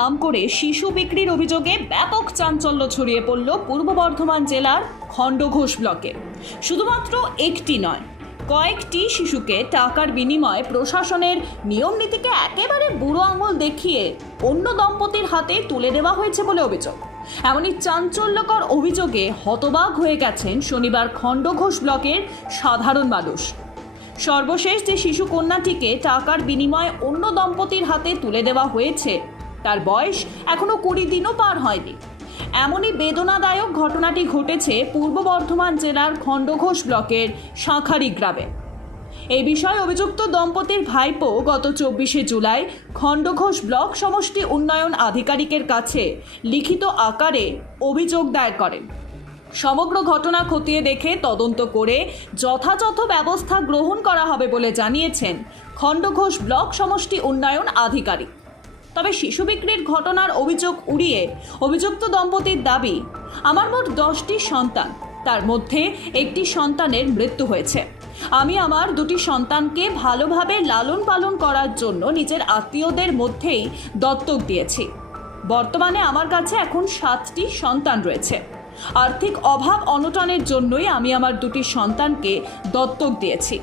নাম করে শিশু বিক্রির অভিযোগে ব্যাপক চাঞ্চল্য ছড়িয়ে পড়ল পূর্ব বর্ধমান জেলার খণ্ডঘোষ ব্লকে। শুধুমাত্র একটি নয়, কয়েকটি শিশুকে টাকার বিনিময়ে প্রশাসনের নিয়ম নীতিকে একেবারে বুড়ো আঙুল দেখিয়ে অন্য দম্পতির হাতে তুলে দেওয়া হয়েছে বলে অভিযোগ। এমনই চাঞ্চল্যকর অভিযোগে হতবাক হয়ে গেছেন শনিবার খণ্ডঘোষ ব্লকের সাধারণ মানুষ। সর্বশেষ যে শিশু কন্যাটিকে টাকার বিনিময়ে অন্য দম্পতির হাতে তুলে দেওয়া হয়েছে তার বয়স এখনও কুড়ি দিনও পার হয়নি। এমনই বেদনাদায়ক ঘটনাটি ঘটেছে পূর্ব বর্ধমান জেলার খণ্ডঘোষ ব্লকের শাঁখারি গ্রামে। এই বিষয়ে অভিযুক্ত দম্পতির ভাইপো গত চব্বিশে জুলাই খণ্ডঘোষ ব্লক সমষ্টি উন্নয়ন আধিকারিকের কাছে লিখিত আকারে অভিযোগ দায়ের করেন। সমগ্র ঘটনা খতিয়ে দেখে তদন্ত করে যথাযথ ব্যবস্থা গ্রহণ করা হবে বলে জানিয়েছেন খণ্ডঘোষ ব্লক সমষ্টি উন্নয়ন আধিকারিক। তবে শিশু বিক্রির ঘটনার অভিযোগ উড়িয়ে অভিযুক্ত দম্পতির দাবি, আমার মোট দশটি সন্তান, তার মধ্যে একটি সন্তানের মৃত্যু হয়েছে। আমি আমার দুটি সন্তানকে ভালোভাবে লালন পালন করার জন্য নিজের আত্মীয়দের মধ্যেই দত্তক দিয়েছি। বর্তমানে আমার কাছে এখন সাতটি সন্তান রয়েছে। আর্থিক অভাব অনটনের জন্যই আমি আমার দুটি সন্তানকে দত্তক দিয়েছি।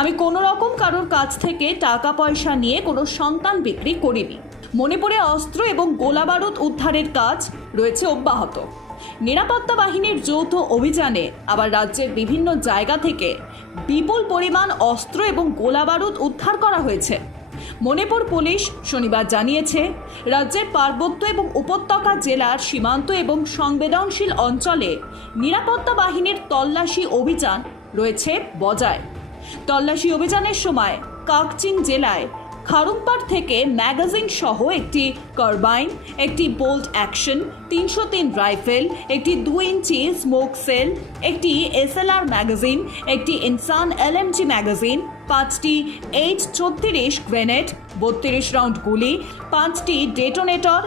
আমি কোনো রকম কারোর কাছ থেকে টাকা পয়সা নিয়ে কোনো সন্তান বিক্রি করিনি। মণিপুরে অস্ত্র এবং গোলাবারুদ উদ্ধারের কাজ রয়েছে অব্যাহত। নিরাপত্তা বাহিনীর যৌথ অভিযানে আবার রাজ্যের বিভিন্ন জায়গা থেকে বিপুল পরিমাণ অস্ত্র এবং গোলাবারুদ উদ্ধার করা হয়েছে। মণিপুর পুলিশ শনিবার জানিয়েছে, রাজ্যের পার্বত্য এবং উপত্যকা জেলার সীমান্ত এবং সংবেদনশীল অঞ্চলে নিরাপত্তা বাহিনীর তল্লাশি অভিযান রয়েছে বজায়। তল্লাশি অভিযানের সময় কাকচিং জেলায় খারুমপাড় থেকে ম্যাগাজিন সহ একটি কার্বাইন, একটি বোল্ট অ্যাকশন, তিনশো তিন রাইফেল, একটি দু ইঞ্চি স্মোক সেল, একটি এসএলআর ম্যাগাজিন, একটি ইনসান এলএমজি ম্যাগাজিন, পাঁচটি এইচ ছত্রিশ গ্রেনেড, বত্রিশ রাউন্ড গুলি, পাঁচটি ডেটোনেটর,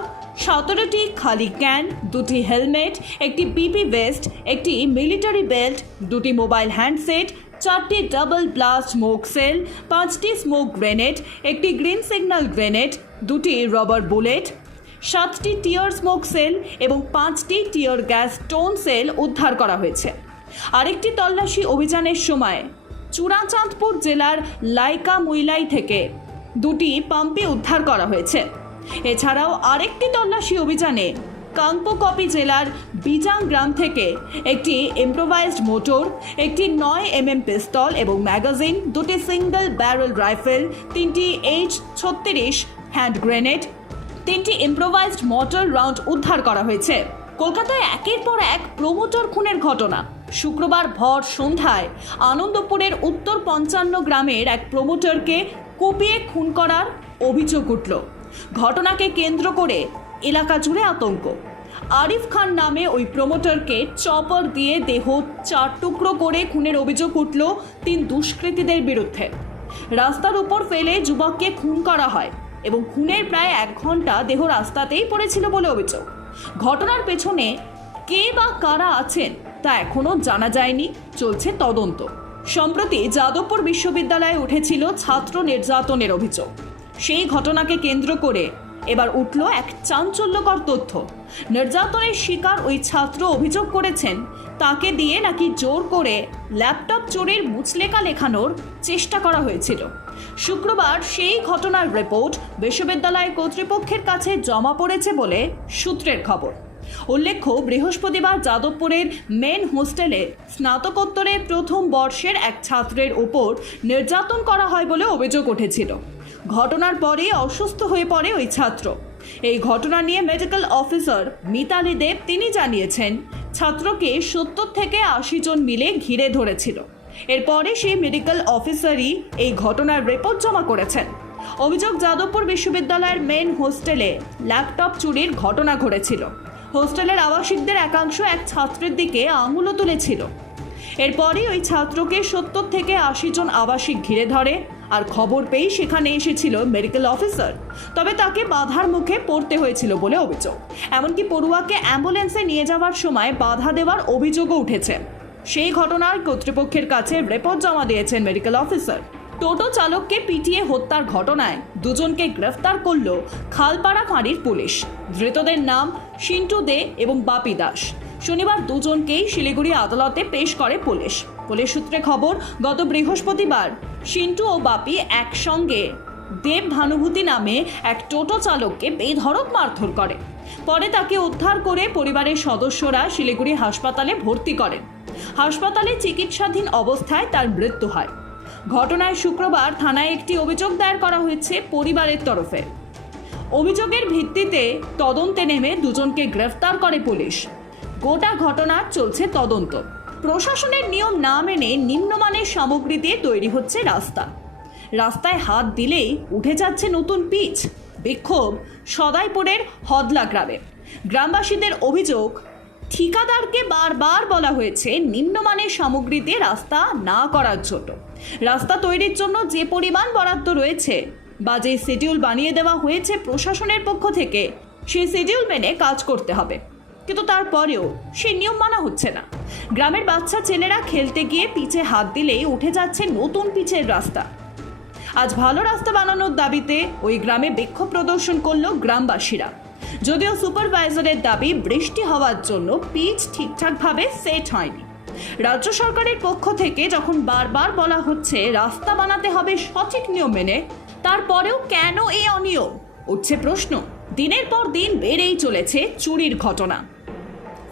সতেরোটি খালি ক্যান, দুটি হেলমেট, একটি পিপি ভেস্ট, একটি মিলিটারি বেল্ট, দুটি মোবাইল হ্যান্ডসেট চারটি ডাবল ব্লাস্ট স্মোক সেল পাঁচটি স্মোক গ্রেনেড একটি গ্রিন সিগন্যাল গ্রেনেড দুটি রবার বুলেট সাতটি টিয়ার স্মোক সেল এবং পাঁচটি টিয়ার গ্যাস টোন সেল উদ্ধার করা হয়েছে। আরেকটি তল্লাশি অভিযানের সময় চূড়াচাঁদপুর জেলার লাইকা মুইলাই থেকে দুটি পাম্পে উদ্ধার করা হয়েছে। এছাড়াও আরেকটি তল্লাশি অভিযানে কাংপোকপি জেলার বিজাং গ্রাম থেকে একটি ইম্প্রোভাইজড মোটর একটি নয় এমএম পিস্তল এবং ম্যাগাজিন দুটি সিঙ্গেল ব্যারেল রাইফেল তিনটি এইচ ছত্রিশ হ্যান্ড গ্রেনেড তিনটি ইম্প্রোভাইজড মোটর রাউন্ড উদ্ধার করা হয়েছে। কলকাতায় একের পর এক প্রমোটর খুনের ঘটনা। শুক্রবার ভর সন্ধ্যায় আনন্দপুরের উত্তর পঞ্চান্ন গ্রামের এক প্রমোটরকে কুপিয়ে খুন করার অভিযোগ উঠল। ঘটনাকে কেন্দ্র করে এলাকা জুড়ে আতঙ্ক। আরিফ খান নামে ওই প্রমোটারকে চপর দিয়ে দেহ চার টুকরো করে খুনের অভিযোগ উঠল তিন দুষ্কৃতীদের বিরুদ্ধে। রাস্তার উপর ফেলে যুবককে খুন করা হয় এবং খুনের প্রায় এক ঘণ্টা দেহ রাস্তাতেই পড়েছিল বলে অভিযোগ। ঘটনার পেছনে কে বা কারা আছেন তা এখনও জানা যায়নি, চলছে তদন্ত। সম্প্রতি যাদবপুর বিশ্ববিদ্যালয়ে উঠেছিল ছাত্র নির্যাতনের অভিযোগ। সেই ঘটনাকে কেন্দ্র করে এবার উঠল এক চাঞ্চল্যকর তথ্য। নির্যাতনের শিকার ওই ছাত্র অভিযোগ করেছেন, তাকে দিয়ে নাকি জোর করে ল্যাপটপ চোরের মুচলেখা লেখানোর চেষ্টা করা হয়েছিল। শুক্রবার সেই ঘটনার রিপোর্ট বিশ্ববিদ্যালয় কর্তৃপক্ষের কাছে জমা পড়েছে বলে সূত্রের খবর। উল্লেখ্য, বৃহস্পতিবার যাদবপুরের মেন হোস্টেলে স্নাতকোত্তরে প্রথম বর্ষের এক ছাত্রের ওপর নির্যাতন করা হয় বলে অভিযোগ উঠেছিল। ঘটনার পরে অসুস্থ হয়ে পড়ে ওই ছাত্র। এই ঘটনা নিয়ে মেডিকেল অফিসার মিতালি দেব তিনি জানিয়েছেন, ছাত্রকে সত্তর থেকে আশি জন মিলে ঘিরে ধরেছিল। এরপরে সেই মেডিকেল অফিসারই এই ঘটনার রিপোর্ট জমা করেছেন। অভিযোগ, যাদবপুর বিশ্ববিদ্যালয়ের মেন হোস্টেলে ল্যাপটপ চুরির ঘটনা ঘটেছিল। হোস্টেলের আবাসিকদের একাংশ এক ছাত্রের দিকে আঙুলও তুলেছিল। এরপরই ওই ছাত্রকে সত্তর থেকে আশি জন আবাসিক ঘিরে ধরে আর খবর পেয়েই সেখানে এসেছিল মেডিকেল অফিসার তবে তাকে বাধার মুখে পড়তে হয়েছিল বলে অভিযোগ। এমনকি পড়ুয়াকে অ্যাম্বুলেন্সে নিয়ে যাওয়ার সময় বাধা দেওয়ার অভিযোগও উঠেছে। সেই ঘটনার কর্তৃপক্ষের কাছে রেপোর্ট জমা দিয়েছেন মেডিকেল অফিসার টোটো চালককে পিটিয়ে হত্যার ঘটনায় দুজনকে গ্রেফতার করল খালপাড়া ফাঁড়ির পুলিশ। ধৃতদের নাম সিন্টু দে এবং বাপি দাস। শনিবার দুজনকেই শিলিগুড়ি আদালতে পেশ করে পুলিশ। পুলিশ সূত্রে খবর, গত বৃহস্পতিবার সিন্টু ও বাপি একসঙ্গে দেব ভানুভূতি নামে এক টোটো চালককে বেধড়ক মারধর করে। পরে তাকে উদ্ধার করে পরিবারের সদস্যরা শিলিগুড়ি হাসপাতালে ভর্তি করেন। হাসপাতালে চিকিৎসাধীন অবস্থায় তার মৃত্যু হয়। ঘটনায় শুক্রবার থানায় একটি অভিযোগ দায়ের করা হয়েছে পরিবারের তরফে। অভিযোগের ভিত্তিতে তদন্তে নেমে দুজনকে গ্রেফতার করে পুলিশ। গোটা ঘটনার চলছে তদন্ত। প্রশাসনের নিয়ম না মেনে নিম্নমানের সামগ্রী দিয়ে তৈরি হচ্ছে রাস্তা। রাস্তায় হাত দিলেই উঠে যাচ্ছে নতুন পিচ। বিক্ষোভ সদাইপুরের হদলা গ্রামে। গ্রামবাসীদের অভিযোগ, ঠিকাদারকে বারবার বলা হয়েছে নিম্নমানের সামগ্রী দিয়ে রাস্তা না করার জন্য। রাস্তা তৈরির জন্য যে পরিমাণ বরাদ্দ রয়েছে বা যে শিডিউল বানিয়ে দেওয়া হয়েছে প্রশাসনের পক্ষ থেকে, সেই শিডিউল মেনে কাজ করতে হবে। কিন্তু তারপরেও সে নিয়ম মানা হচ্ছে না। গ্রামের বাচ্চা ছেলেরা খেলতে গিয়ে পিছে হাত দিলেই উঠে যাচ্ছে নতুন পিচের রাস্তা। আজ ভালো রাস্তা বানানোর দাবিতে ওই গ্রামে বিক্ষোভ প্রদর্শন করল গ্রামবাসীরা। যদিও সুপারভাইজারের দাবি, বৃষ্টি হওয়ার জন্য পিচ ঠিকঠাকভাবে সেট হয়নি। রাজ্য সরকারের পক্ষ থেকে যখন বারবার বলা হচ্ছে রাস্তা বানাতে হবে সঠিক নিয়ম মেনে, তারপরেও কেন এই অনিয়ম? উঠছে প্রশ্ন। দিনের পর দিন বেড়েই চলেছে চুরির ঘটনা।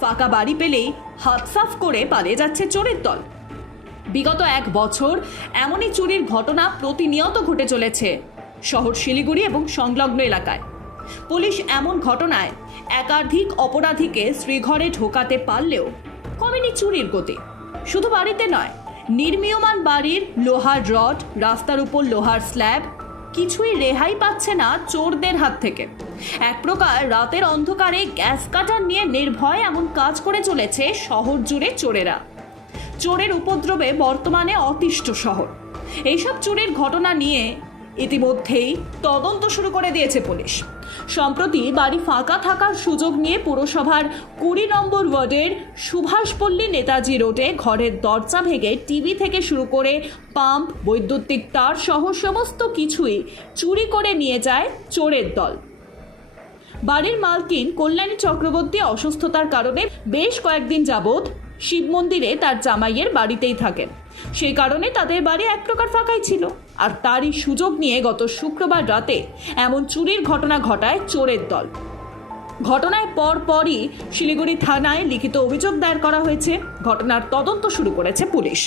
ফাঁকা বাড়ি পেলেই হাত সাফ করে পালিয়ে যাচ্ছে চোরের দল। বিগত এক বছর এমনই চুরির ঘটনা প্রতিনিয়ত ঘটে চলেছে শহর শিলিগুড়ি এবং সংলগ্ন এলাকায়। পুলিশ এমন ঘটনায় একাধিক অপরাধীকে শ্রীঘরে ঢোকাতে পারলেও কমেনি চুরির গতি। শুধু বাড়িতে নয়, নির্মীয়মান বাড়ির লোহার রড, রাস্তার উপর লোহার স্ল্যাব কিছুই রেহাই পাচ্ছে না চোরদের হাত থেকে। এক প্রকার রাতের অন্ধকারে গ্যাস কাটার নিয়ে নির্ভয় এমন কাজ করে চলেছে শহর জুড়ে চোরেরা। চোরের উপদ্রবে বর্তমানে অতিষ্ঠ শহর। এইসব চোরের ঘটনা নিয়ে ইতিমধ্যেই তদন্ত শুরু করে দিয়েছে পুলিশ। সম্প্রতি বাড়ি ফাঁকা থাকার সুযোগ নিয়ে পুরসভার কুড়ি নম্বর ওয়ার্ডের সুভাষপল্লী নেতাজি রোডে ঘরের দরজা ভেঙে টিভি থেকে শুরু করে পাম্প, বৈদ্যুতিক তার সহ সমস্ত কিছুই চুরি করে নিয়ে যায় চোরের দল। বাড়ির মালকিন কল্যাণী চক্রবর্তী অসুস্থতার কারণে বেশ কয়েকদিন যাবৎ শিব মন্দিরে তার জামাইয়ের বাড়িতেই থাকেন। সেই কারণে তাদের বাড়ি এক প্রকার ফাঁকাই ছিল। আর তারই সুযোগ নিয়ে গত শুক্রবার রাতে এমন চুরির ঘটনা ঘটায় চোরের দল। ঘটনায় পর পরই শিলিগুড়ি থানায় লিখিত অভিযোগ দায়ের করা হয়েছে। ঘটনার তদন্ত শুরু করেছে পুলিশ।